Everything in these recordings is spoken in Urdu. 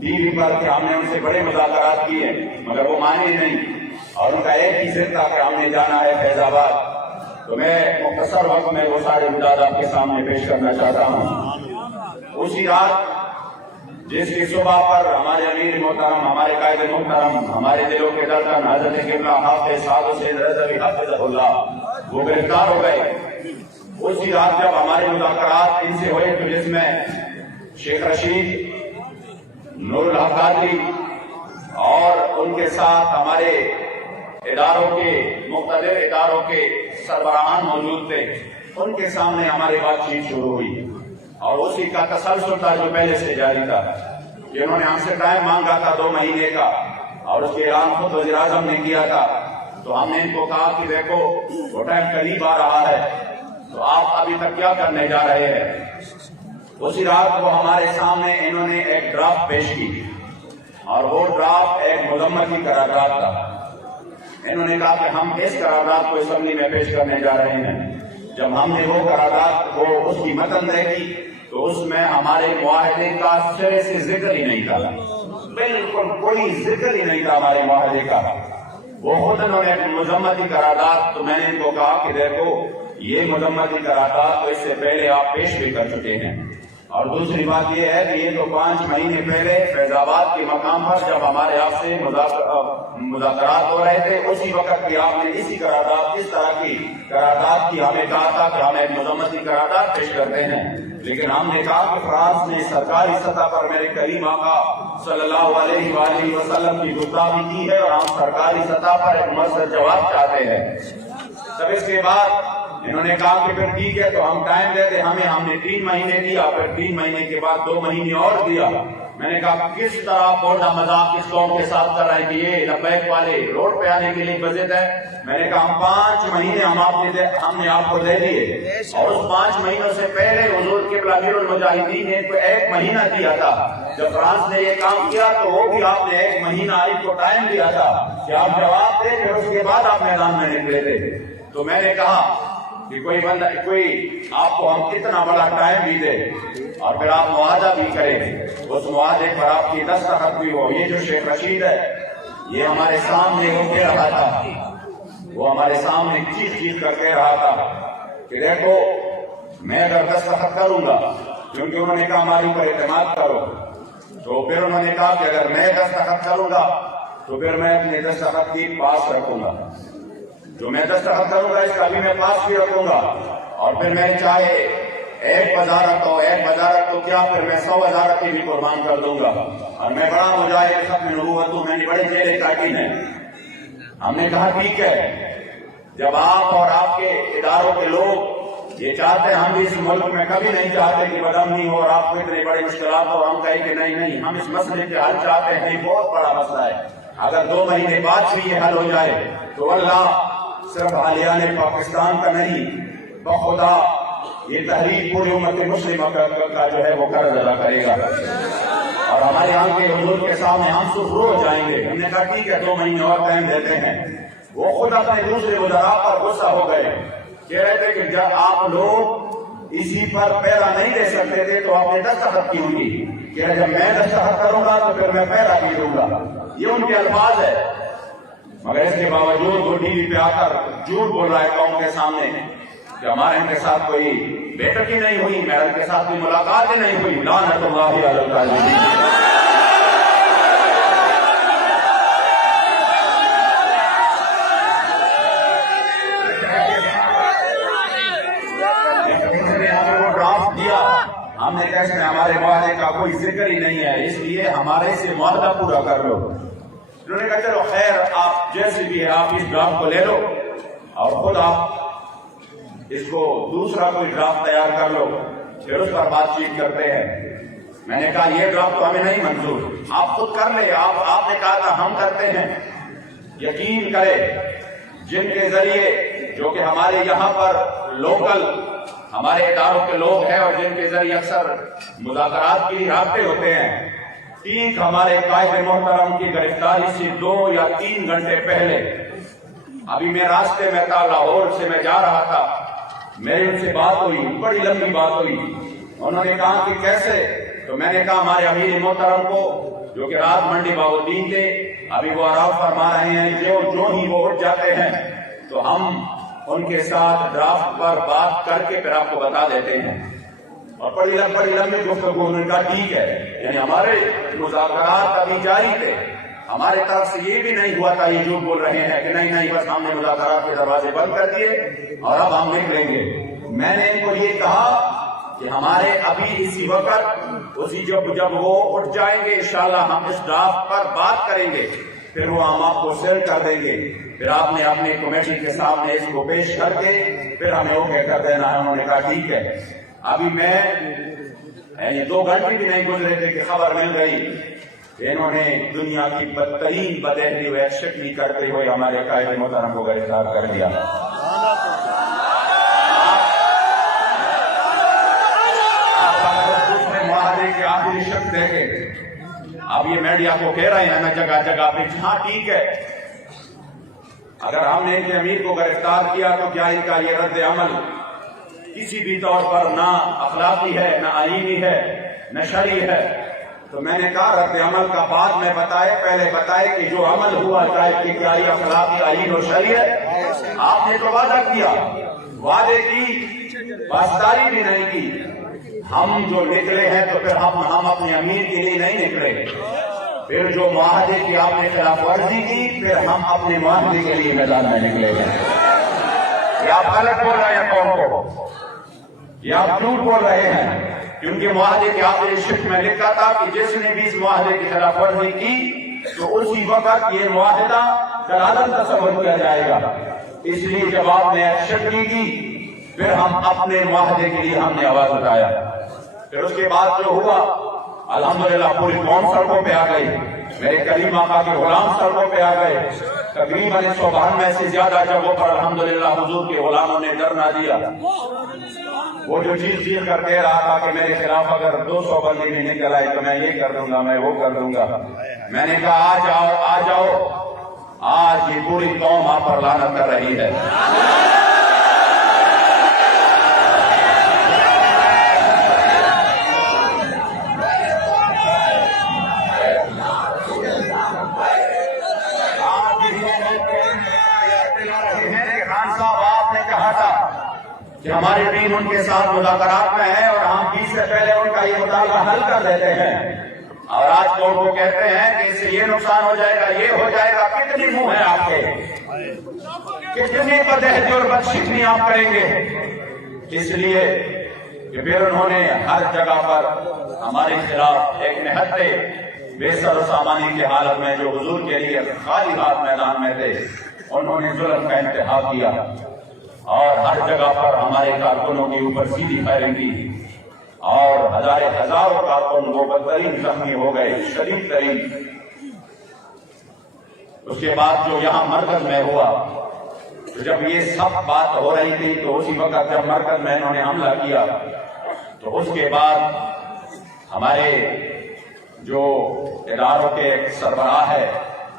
ٹی وی پر کہ ہم نے ان سے بڑے مذاکرات کیے مگر وہ مانے نہیں، اور ان کا ایک ہی ضد تھا کہ ہم نے جانا ہے فیض آباد۔ تو میں مختصر وقت میں وہ سارے مداد آپ کے سامنے پیش کرنا چاہتا ہوں۔ اسی رات جس کی صبح پر ہمارے امیر محترم، ہمارے قائد محترم، ہمارے دلوں کے دردن حضرت قبلہ حافظ سعد حسین رضوی حفظہ اللہ وہ گرفتار ہو گئے، اسی رات جب ہمارے مذاکرات ان سے ہوئے تو جس میں شیخ رشید، نور الحق قادری اور ان کے ساتھ ہمارے اداروں کے مختلف اداروں کے سربراہان موجود تھے، ان کے سامنے ہماری بات چیت شروع ہوئی، اور اسی کا تسلسل تھا جو پہلے سے جاری تھا۔ انہوں نے ہم سے ٹائم مانگا تھا 2 مہینے کا، اور اس کے اعلان خود وزیر اعظم نے کیا تھا۔ تو ہم نے ان کو کہا کہ دیکھو وہ ٹائم قریب آ رہا ہے، تو آپ ابھی تک کیا کرنے جا رہے ہیں؟ اسی رات وہ ہمارے سامنے انہوں نے ایک ڈرافٹ پیش کی، اور وہ ڈرافٹ ایک مذمت کی قرارداد تھا۔ انہوں نے کہا کہ ہم اس قرارداد کو اسمبلی میں پیش کرنے جا رہے ہیں۔ جب ہم نے وہ قرارداد کو اس کی متن دیکھی تو اس میں ہمارے معاہدے کا سرے سے ذکر ہی نہیں تھا، بالکل کوئی ذکر ہی نہیں تھا ہمارے معاہدے کا۔ وہ خود انہوں نے مذمتی قرارداد، تو میں نے ان کو کہا کہ دیکھو یہ مذمتی قرارداد تو اس سے پہلے آپ پیش بھی کر چکے ہیں، اور دوسری بات یہ ہے کہ یہ تو 5 مہینے پہلے فیض آباد کے مقام پر جب ہمارے آپ سے مذاکرات ہو رہے تھے، اسی وقت بھی آپ نے اسی قرارداد، اس طرح کی قرارداد کی ہمیں کہا تھا کہ ہم ایک مذمتی قرارداد پیش کرتے ہیں۔ لیکن ہم نے کہا کہ فرانس نے سرکاری سطح پر میرے کریم آقا صلی اللہ علیہ وآلہ وسلم کی گستاخی کی ہے، اور ہم سرکاری سطح پر ایک مؤثر جواب چاہتے ہیں۔ تب اس کے بعد انہوں نے کہا کہ پھر ٹھیک ہے تو ہم ٹائم دے دیں ہمیں، ہم نے 3 مہینے دیا، پھر 3 مہینے کے بعد 2 مہینے اور دیا۔ میں نے کہا کس طرح بوڑھا مذاق اس قوم کے ساتھ کر رہے ہیں کہ یہ لبیک والے روڈ پہ آنے کے لیے بضد ہے۔ میں نے کہا ہم 5 مہینے ہم نے آپ کو دے دیے، اور اس 5 مہینوں سے پہلے حضور قبلہ امیر المجاہدین نے تو 1 مہینہ دیا تھا۔ جب فرانس نے یہ کام کیا تو وہ بھی آپ نے 1 مہینہ آپ کو ٹائم دیا تھا کہ آپ جواب دیں، پھر اس کے بعد آپ میدان میں نکلے تھے۔ تو میں نے کہا کہ کوئی آپ کو ہم کتنا بڑا ٹائم بھی دے اور پھر آپ معاہدہ بھی کریں، اس معاہدے پر آپ کی دستخط بھی ہو۔ یہ جو شیخ رشید ہے یہ ہمارے سامنے وہ کہہ رہا تھا، وہ ہمارے سامنے چیخ کر کہہ رہا تھا کہ دیکھو میں اگر دستخط کروں گا، کیونکہ انہوں نے کہا ہماری پر اعتماد کرو، تو پھر انہوں نے کہا کہ اگر میں دستخط کروں گا تو پھر میں اپنے دستخط کی پاس رکھوں گا، جو میں دستخط کروں گا اس کا بھی میں پاس بھی رکھوں گا، اور پھر میں چاہے 1 وزارت تو کیا پھر میں 100 وزارت کی بھی قربان کر دوں گا، اور میں بڑا مجاہد ختم نبوت ہوں، میں نے بڑے چہرے کاٹی ہیں۔ ہم نے کہا ٹھیک ہے، جب آپ اور آپ کے اداروں کے لوگ یہ چاہتے ہیں، ہم بھی اس ملک میں کبھی نہیں چاہتے کہ بدامنی ہو اور آپ کو اتنے بڑے مشکلات ہو، ہم کہیں کہ نہیں ہم اس مسئلے کے حل چاہتے ہیں، یہ بہت بڑا مسئلہ ہے، اگر 2 مہینے بعد بھی یہ حل ہو جائے تو اللہ صرف حالیان پاکستان کا نہیں، بخدا یہ تحریک پوری امت مسلمہ کا جو ہے وہ قرض ادا کرے گا، اور ہمارے یہاں کے حضور کے سامنے ہم سرخرو ہو جائیں گے۔ ہم نے کہا ٹھیک ہے 2 مہینے اور ٹائم دیتے ہیں۔ وہ خود اپنے دوسرے وزراء پر غصہ ہو گئے، کہہ رہے تھے کہ جب آپ لوگ اسی پر پہلا نہیں دے سکتے تھے تو آپ نے دستخط کی ہوگی، کہہ رہے جب میں دستخط کروں گا تو پھر میں پہلا بھی دوں گا، یہ ان کے الفاظ ہے۔ مگر اس کے باوجود وہ ٹی وی پہ آ کر جھوٹ بول رہا ہے قوم کے سامنے کہ ہمارے ان کے ساتھ کوئی بیٹھک ہی نہیں ہوئی، میرا ان کے ساتھ کوئی ملاقات ہی نہیں ہوئی۔ لعنت اللہ علی الکاذبین۔ وہ ڈرافٹ دیا، ہم نے کہا اس میں ہمارے معاہدے کا کوئی ذکر ہی نہیں ہے، اس لیے ہمارے سے معاہدہ پورا کر لو۔ انہوں نے کہا چلو خیر آپ جیسے بھی ہے آپ اس ڈرافٹ کو لے لو اور خود آپ اس کو دوسرا کوئی ڈرافٹ تیار کر لو، پھر اس پر بات چیت کرتے ہیں۔ میں نے کہا یہ ڈرافٹ تو ہمیں نہیں منظور، آپ خود کر لیں، آپ نے کہا تھا ہم کرتے ہیں۔ یقین کرے جن کے ذریعے جو کہ ہمارے یہاں پر لوکل ہمارے اداروں کے لوگ ہیں اور جن کے ذریعے اکثر مذاکرات کے لیے رابطے ہوتے ہیں، ٹھیک ہمارے قائد محترم کی گرفتاری سے 2 یا 3 گھنٹے پہلے ابھی میں راستے میں تھا، لاہور سے میں جا رہا تھا، میری ان سے بات ہوئی، بڑی لمبی بات ہوئی۔ انہوں نے کہا کہ کیسے؟ تو میں نے کہا ہمارے امیر محترم کو جو کہ رات منڈی بہاؤالدین تھے، ابھی وہ آرام فرما رہے ہیں، جو ہی وہ اٹھ جاتے ہیں تو ہم ان کے ساتھ ڈرافٹ پر بات کر کے پھر آپ کو بتا دیتے ہیں۔ اور بڑی لمبی گفتگو ان کا ٹھیک ہے، یعنی ہمارے مذاکرات ابھی جاری تھے، ہمارے طرف سے یہ بھی نہیں ہوا تھا یہ جھوٹ بول رہے ہیں کہ نہیں بس ہم نے مذاکرات کے دروازے بند کر دیے اور اب ہم نکلیں گے۔ میں نے ان کو یہ کہا کہ ہمارے ابھی اسی وقت جب وہ اٹھ جائیں گے انشاءاللہ ہم اس ڈرافٹ پر بات کریں گے، پھر وہ ہم آپ کو سیل کر دیں گے، پھر آپ نے اپنے کمیٹی کے سامنے اس کو پیش کر کے پھر ہمیں اوکے کر دینا ہے۔ انہوں نے کہا ٹھیک ہے۔ ابھی میں 2 گھنٹے بھی نہیں گزرے تھے کہ خبر مل گئی کہ انہوں نے دنیا کی بدترین بدہلی و شکلی کرتے ہوئے ہمارے قائد محترم کو گرفتار کر دیا۔ معاہدے کے آخری شرط دیکھے، اب یہ میڈیا کو کہہ رہے ہیں نا جگہ جگہ پہ، ہاں ٹھیک ہے، اگر ہم نے ان کے امیر کو گرفتار کیا تو کیا ان کا یہ رد عمل کسی بھی طور پر نہ اخلاقی ہے، نہ آئینی ہے، نہ شرعی ہے؟ تو میں نے کہا رد عمل کا بعد میں پہلے بتائے کہ جو عمل ہوا چاہے کہ کیا یہ اخلاقی، آئین اور شرعی ہے؟ آپ نے تو وعدہ کیا، وعدے کی پاسداری بھی نہیں کی۔ ہم جو نکلے ہیں تو پھر ہم اپنے امیر کے لیے نہیں نکلے، پھر جو معاہدے کی آپ نے خلاف ورزی کی پھر ہم اپنے معاہدے کے لیے میدان میں نکلے ہیں۔ یہ آپ غلط بول رہے ہیں قوم کو، یہ آپ جھوٹ بول رہے ہیں، کیونکہ معاہدے کے آخری شرط میں لکھا تھا کہ جس نے بھی اس معاہدے کی خلاف ورزی کی تو اسی وقت یہ معاہدہ کالعدم تصور کیا جائے گا۔ اس لیے جب آپ نے ایکشن کی پھر ہم اپنے معاہدے کے لیے ہم نے آواز اٹھایا۔ پھر اس کے بعد جو ہوا الحمدللہ پوری قوم سڑکوں پہ آ گئی، میرے کریم آقا کے غلام سڑکوں پہ آ گئے، تقریباً 192 سے زیادہ جگہوں پر الحمدللہ حضور کے غلاموں نے دھرنا دیا۔ وہ جو چیخ کر کہہ رہا تھا کہ میرے خلاف اگر 200 بندی بھی نکل آئے تو میں یہ کر دوں گا، میں وہ کر دوں گا، میں نے کہا آ جاؤ، آج یہ پوری قوم آپ پر لعنت کر رہی ہے۔ کہ ہمارے دین ان کے ساتھ مذاکرات میں ہے اور ہم 20 سے پہلے ان کا یہ مطالبہ حل کر دیتے ہیں، اور آج قوم کو کہتے ہیں کہ اس سے یہ نقصان ہو جائے گا، یہ ہو جائے گا۔ کتنی منہ ہے آپ کے، کتنی بدہضی اور بدشکلی آپ کریں گے؟ اس لیے کہ پھر انہوں نے ہر جگہ پر ہمارے خلاف ایک نہتے بے سر و سامانی کی حالت میں جو حضور کے لیے خالی ہاتھ میدان میں تھے، انہوں نے ظلم کا انتہا کیا اور ہر جگہ پر ہمارے کارکنوں کے اوپر سیدھی فائرنگ کی، اور ہزاروں کارکن وہ بدترین زخمی ہو گئے، شدید ترین۔ اس کے بعد جو یہاں مرکز میں ہوا، جب یہ سب بات ہو رہی تھی تو اسی وقت جب مرکز میں انہوں نے حملہ کیا تو اس کے بعد ہمارے جو اداروں کے سربراہ ہے،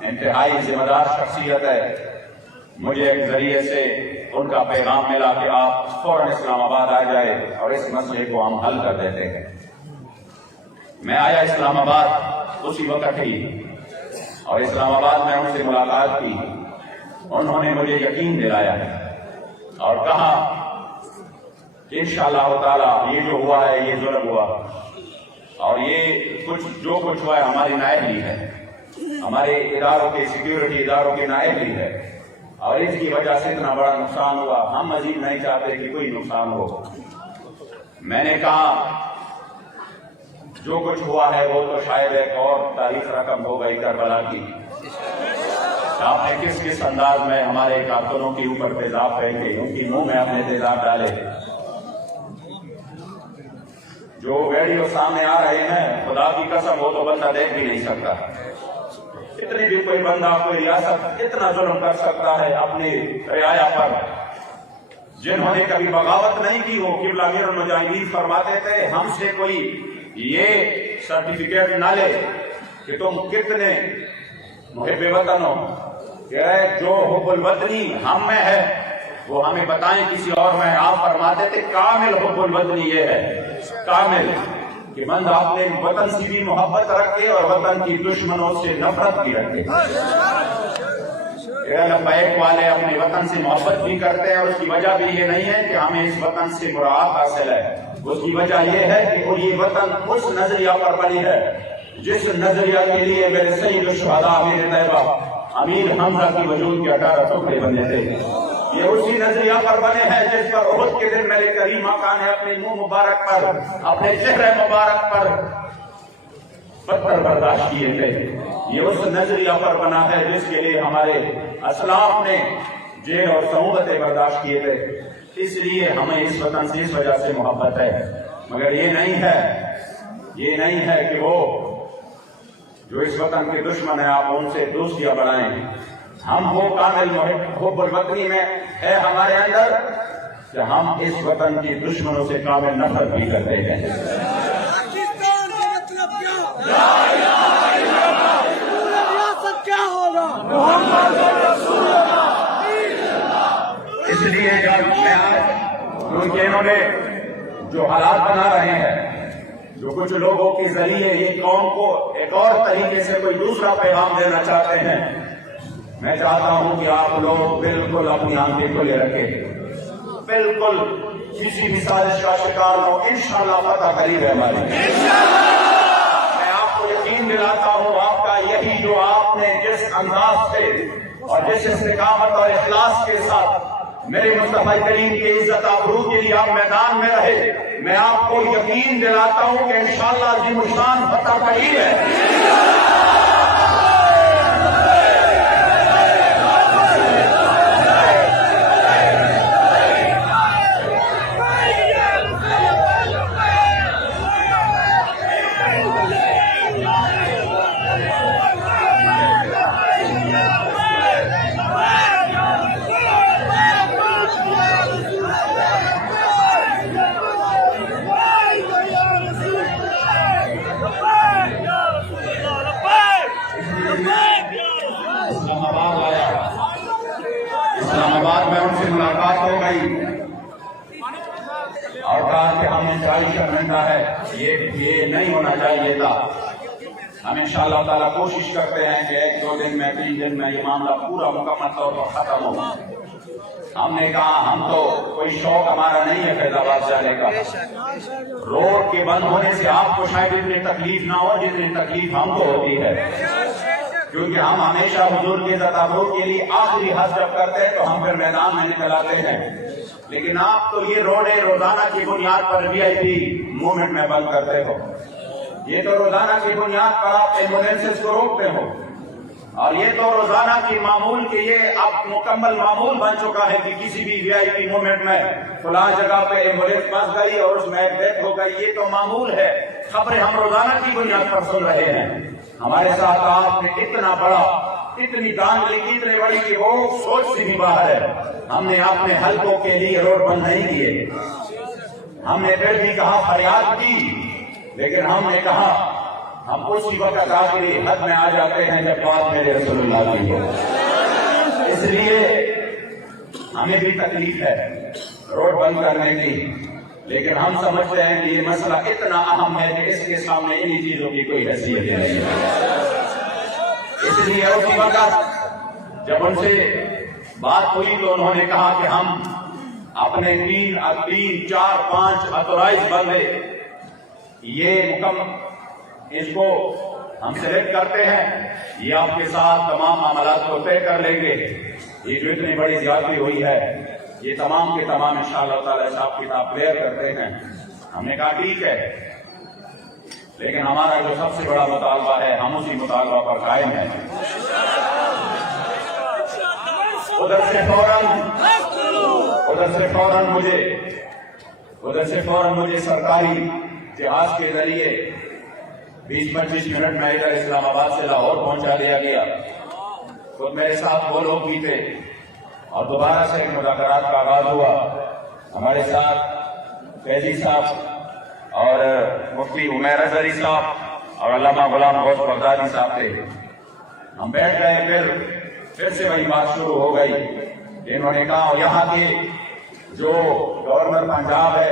انتہائی ذمہ دار شخصیت ہے، مجھے ایک ذریعے سے ان کا پیغام ملا کہ آپ فوراً اسلام آباد آ جائے اور اس مسئلے کو ہم حل کر دیتے ہیں۔ میں آیا اسلام آباد اسی وقت ہی، اور اسلام آباد میں ان سے ملاقات کی۔ انہوں نے مجھے یقین دلایا اور کہا کہ انشاءاللہ تعالی یہ جو ہوا ہے یہ ظلم ہوا، اور یہ جو کچھ ہوا ہے ہماری نائبی ہے، ہمارے اداروں کے سیکیورٹی اداروں کی نائبی ہے، اور اس کی وجہ سے اتنا بڑا نقصان ہوا، ہم مزید نہیں چاہتے کہ کوئی نقصان ہو۔ میں نے کہا جو کچھ ہوا ہے وہ تو شاید ایک اور تاریخ رقم ہو گئی کربلا کی۔ آپ نے کس انداز میں ہمارے کارکنوں کے اوپر تیزاب پھینکے، ان کی منہ میں اپنے تیزاب ڈالے۔ جو ویڈیو سامنے آ رہے ہیں خدا کی قسم وہ تو بندہ دیکھ بھی نہیں سکتا۔ اتنی بھی کوئی بندہ کوئی ریاست اتنا ظلم کر سکتا ہے اپنی رعایا پر؟ جنہوں نے کبھی بغاوت نہیں کی، وہ قبلہ امیر المجاہدین فرماتے تھے ہم سے کوئی یہ سرٹیفکیٹ نہ لے کہ تم کتنے محب وطن ہو، کہ جو حب الوطنی ہم میں ہے وہ ہمیں بتائیں کسی اور میں۔ آپ فرماتے تھے کامل حب الوطنی یہ ہے، کامل کہ من اپنے وطن سے بھی محبت رکھے اور وطن کی دشمنوں سے نفرت بھی رکھے۔ لبیک والے اپنے وطن سے محبت بھی کرتے ہیں، اور اس کی وجہ بھی یہ نہیں ہے کہ ہمیں اس وطن سے مراعات حاصل ہے، اس کی وجہ یہ ہے کہ یہ وطن اس نظریہ پر بنی ہے جس نظریہ کے لیے میرے سید الشہداء امیر طیبہ امیر حمزہ کی وجود کے 18 ٹکڑے بنے تھے۔ یہ اسی نظریہ پر بنے ہیں جس پر احد کے دن میرے کریم آقا نے اپنے منہ مبارک پر، اپنے چہرے مبارک پر پتھر برداشت کیے تھے۔ یہ اس نظریہ پر بنا ہے جس کے لیے ہمارے اسلاف نے جیل اور صعوبتیں برداشت کیے تھے۔ اس لیے ہمیں اس وطن سے اس وجہ سے محبت ہے، مگر یہ نہیں ہے کہ وہ جو اس وطن کے دشمن ہیں آپ ان سے دوستیاں بڑھائیں۔ ہم وہ کامل حب الوطنی میں ہے ہمارے اندر کہ ہم اس وطن کی دشمنوں سے کامل نفرت بھی کرتے ہیں۔ پاکستان کا مطلب کیا؟ ریاست کیا ہوگا؟ محمد رسول اللہ۔ اس لیے کیونکہ انہوں نے جو حالات بنا رہے ہیں، جو کچھ لوگوں کے ذریعے یہ قوم کو ایک اور طریقے سے کوئی دوسرا پیغام دینا چاہتے ہیں، میں چاہتا ہوں کہ آپ لوگ بالکل اپنی آنکھیں کھلے رکھیں، بالکل کسی بھی سازش کا شکار ہو، انشاءاللہ فتح قریب ہے ہماری۔ میں آپ کو یقین دلاتا ہوں، آپ کا یہی جو آپ نے جس انداز سے اور جس استقامت اور اخلاص کے ساتھ میرے مصطفیٰ کریم کی عزت آبرو کے لیے آپ میدان میں رہے، میں آپ کو یقین دلاتا ہوں کہ انشاءاللہ عظیم الشان فتح قریب ہے۔ اسلام آباد میں ان سے ملاقات ہو گئی اور کہا کہ ہم 40 گھنٹہ ہے، یہ نہیں ہونا چاہیے تھا۔ ہم انشاءاللہ تعالیٰ کوشش کرتے ہیں کہ 1-2 دن میں 3 دن میں یہ معاملہ پورا مکمل طور پر ختم ہو۔ ہم نے کہا ہم تو کوئی شوق ہمارا نہیں ہے فیض آباد جانے کا، روڈ کے بند ہونے سے آپ کو شاید اتنی تکلیف نہ ہو جتنی تکلیف ہم کو ہوتی ہے، کیونکہ ہم ہمیشہ حضور کے عزت آبرو کے لیے آخری حد جب کرتے ہیں تو ہم پھر میدان میں نکل آتے ہیں، لیکن آپ تو یہ روڈیں روزانہ کی بنیاد پر VIP موومنٹ میں بند کرتے ہو، یہ تو روزانہ کی بنیاد پر آپ ایمبولینسز کو روکتے ہو، اور یہ تو روزانہ کی معمول کے یہ اب مکمل معمول بن چکا ہے کہ کسی بھی VIP موومنٹ میں فلاں جگہ پہ ایمبولینس پھنس گئی اور اس میں ڈیتھ ہو گئی، یہ تو معمول ہے، خبریں ہم روزانہ کی بنیاد پر سن رہے ہیں۔ ہمارے ساتھ آپ نے اتنا بڑا، اتنی دانگلی اتنی بڑی کہ وہ سوچ سے بھی باہر ہے، ہم نے اپنے حلقوں کے لیے روڈ بند نہیں کیے، ہم نے پھر بھی کہا فریاد کی، لیکن ہم نے کہا ہم اسی وقت آخری حد میں آ جاتے ہیں جب بات میرے رسول اللہ کی ہو، اس لیے ہمیں بھی تکلیف ہے روڈ بند کرنے کی، لیکن ہم سمجھتے ہیں کہ یہ مسئلہ اتنا اہم ہے کہ اس کے سامنے انہی چیزوں کی کوئی حیثیت نہیں ہے۔ اس لیے اسی وقت جب ان سے بات ہوئی تو انہوں نے کہا کہ ہم اپنے 3 4 5 اتورائز بندے یہ اس کو ہم سلیکٹ کرتے ہیں، یہ آپ کے ساتھ تمام معاملات کو طے کر لیں گے، یہ جو اتنی بڑی زیادتی ہوئی ہے یہ تمام کے تمام انشاءاللہ تعالی حساب کتاب کلیئر کرتے ہیں۔ ہم نے کہا ٹھیک ہے، لیکن ہمارا جو سب سے بڑا مطالبہ ہے ہم اسی مطالبہ پر قائم ہیں۔ ادھر سے فوراً مجھے سرکاری جہاز کے ذریعے 20-25 منٹ میں ادھر اسلام آباد سے لاہور پہنچا دیا گیا۔ خود میرے ساتھ وہ لوگ بھی تھے اور دوبارہ سے مذاکرات کا آغاز ہوا۔ ہمارے ساتھ فیضی صاحب اور مفتی عمیر اظہری صاحب اور علامہ غلام غوث بغدادی صاحب تھے۔ ہم بیٹھ گئے، پھر سے وہی بات شروع ہو گئی۔ انہوں نے کہا یہاں کے جو گورنر پنجاب ہے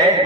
1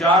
4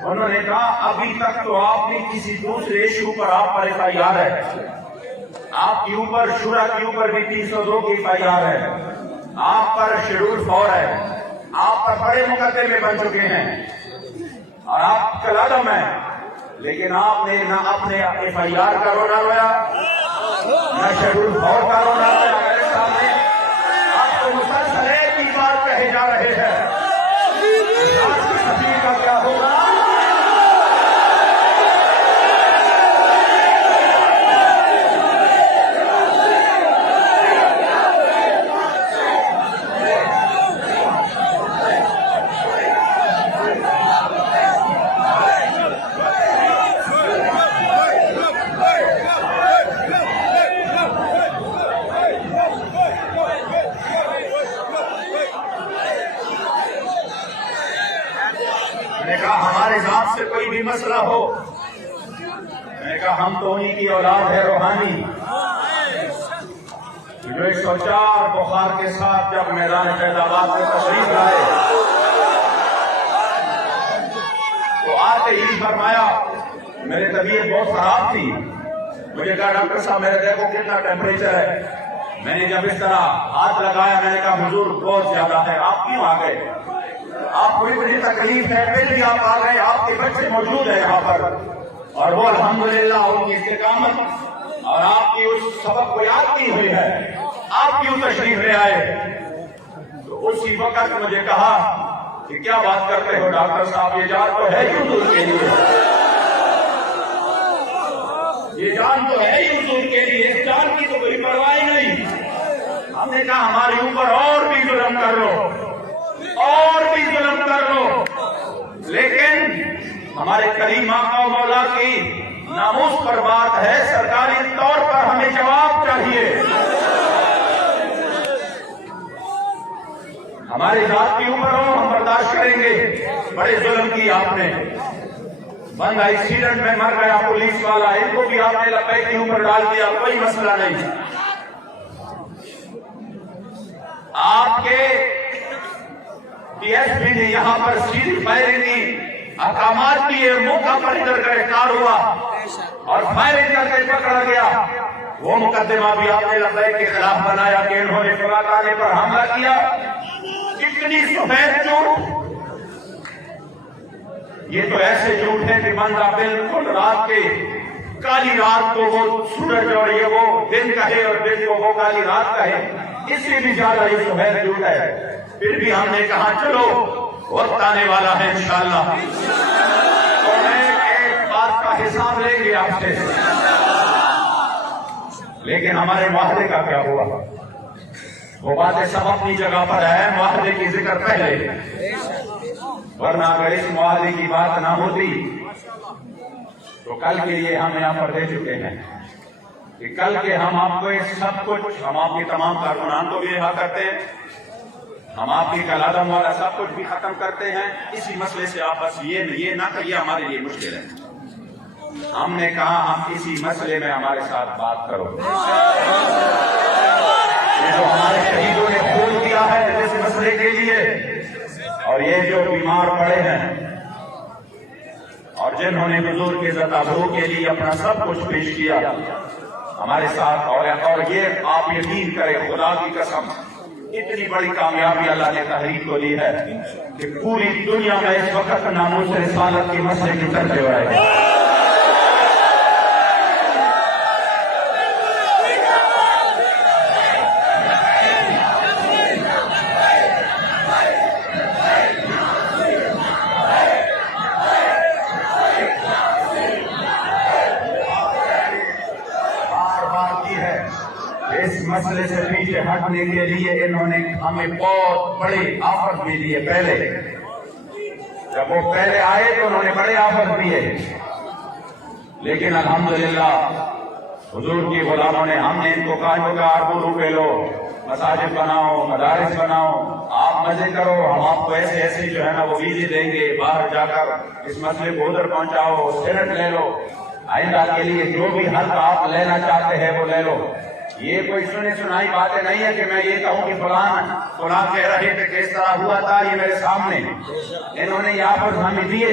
انہوں نے کہا ابھی تک تو آپ نے کسی دوسرے ایشو پر آپ پر FIR ہے، آپ کے اوپر شورا کے اوپر بھی 302 کی FIR ہے، آپ پر شیڈول 4 ہے، آپ پر بڑے مقدمے بن چکے ہیں اور آپ کل عدم ہیں، لیکن آپ نے نہ اپنے FIR کا رونا رویا نہ شیڈول 4 کا رونا رویا۔ میرے سامنے آپ کو مسلسل ایک ہی بات کہے جا رہے ہیں، آج کی تقریر کا کیا ہوگا؟ میں نے کہا ہمارے ذات سے کوئی بھی مسئلہ ہو، میں نے کہا ہم تو انہی کی اولاد ہے روحانی، جو 104 بخار کے ساتھ جب میدان فیض آباد میں تشریف لائے تو آتے ہی فرمایا، میری طبیعت بہت خراب تھی، مجھے کہا ڈاکٹر صاحب میرے دیکھو کتنا ٹیمپریچر ہے، میں نے جب اس طرح ہاتھ لگایا میں نے کہا حضور بہت زیادہ ہے، آپ کیوں آ گئے؟ آپ کو اتنی تکلیف ہے پھر بھی آپ آ گئے، آپ کے بچے موجود ہیں یہاں پر اور وہ الحمدللہ ان کی استقامت اور آپ کی اس سبق کو یاد کی ہوئی ہے، آپ کیوں تشریف لے آئے؟ تو اسی وقت مجھے کہا کہ کیا بات کرتے ہو ڈاکٹر صاحب، یہ جان تو ہے ہی حضور کے لیے، یہ جان تو ہے ہی حضور کے لیے، اس جان کی تو کوئی پرواہ نہیں۔ ہم نے کہا ہمارے اوپر اور بھی ظلم کر لو، اور بھی ظلم کر لو، لیکن ہمارے کریم آقا و مولا کی ناموس پر بات ہے، سرکاری طور پر ہمیں جواب چاہیے۔ ہماری ذات کے اوپر ہو ہم برداشت کریں گے، بڑے ظلم کی آپ نے، بندہ ایکسیڈنٹ میں مر گیا پولیس والا، ان کو بھی آپ نے لپیٹ کے اوپر ڈال دیا، کوئی مسئلہ نہیں۔ آپ کے DSP نے یہاں پر سیدھی فائرنگ کی، احکامات کیے، موقع پر ادھر گرفتار ہوا اور فائرنگ کر کے پکڑا گیا، وہ مقدمہ بھی آپ نے لبیک کے خلاف بنایا کہ انہوں نے فلاں تانے پر حملہ کیا۔ اتنی سفید جھوٹ، یہ تو ایسے جھوٹ ہے کہ بندہ بالکل رات کے کالی رات کو وہ سورج اور یہ وہ دن کہے اور دن کو وہ کالی رات کہے، اس سے بھی زیادہ یہ سفید جھوٹ ہے۔ پھر بھی ہم نے کہا چلو وقت آنے والا ہے انشاءاللہ تو میں ایک بات کا حساب لیں گے آپ سے، لیکن ہمارے معاہدے کا کیا ہوا؟ وہ باتیں سب اپنی جگہ پر ہے، معاہدے کی ذکر پہلے، ورنہ اگر اس معاہدے کی بات نہ ہوتی تو کل کے لیے ہم یہاں پر دے چکے ہیں کہ کل کے ہم آپ کو سب کچھ، ہم آپ کی تمام کارکنان کو بھی رہا کرتے ہیں، ہم آپ کی کل عدم والا سب کچھ بھی ختم کرتے ہیں، اسی مسئلے سے آپ بس یہ نہ کہیے ہمارے لیے مشکل ہے۔ ہم نے کہا ہم اسی مسئلے میں ہمارے ساتھ بات کرو، یہ جو ہمارے شہیدوں نے خون دیا ہے اس مسئلے کے لیے، اور یہ جو بیمار پڑے ہیں اور جنہوں نے حضور کے ذاتِ کے لیے اپنا سب کچھ پیش کیا ہمارے ساتھ، اور یہ آپ یقین کریں خدا کی قسم اتنی بڑی کامیابی اللہ نے تحریک کو دی ہے کہ پوری دنیا میں اس وقت ناموس رسالت کے مسئلے کی طرف ہو رہے ہیں۔ اس مسئلے سے پیچھے ہٹنے کے لیے انہوں نے ہمیں بہت بڑے آفت بھی دیے، پہلے جب وہ پہلے آئے تو انہوں نے بڑے آفت دیے، لیکن الحمدللہ حضور کی غلاموں نے، ہم نے ان کو کہا ہوگا اربوں روپے لو، مساجد بناؤ، مدارس بناؤ، آپ مزے کرو، ہم آپ کو ایسے ایسے جو ہے نا وہ ویزے دیں گے، باہر جا کر اس مسئلے کو ادھر پہنچاؤ، سینٹ لے لو، آئندہ کے لیے جو بھی حق آپ لینا چاہتے ہیں وہ لے لو۔ یہ کوئی سنی سنائی باتیں نہیں ہے کہ میں یہ کہوں کہ فلاں کہہ رہے تھے کہ اس طرح ہوا تھا، یہ میرے سامنے انہوں نے یہ آفر ہمیں دیے،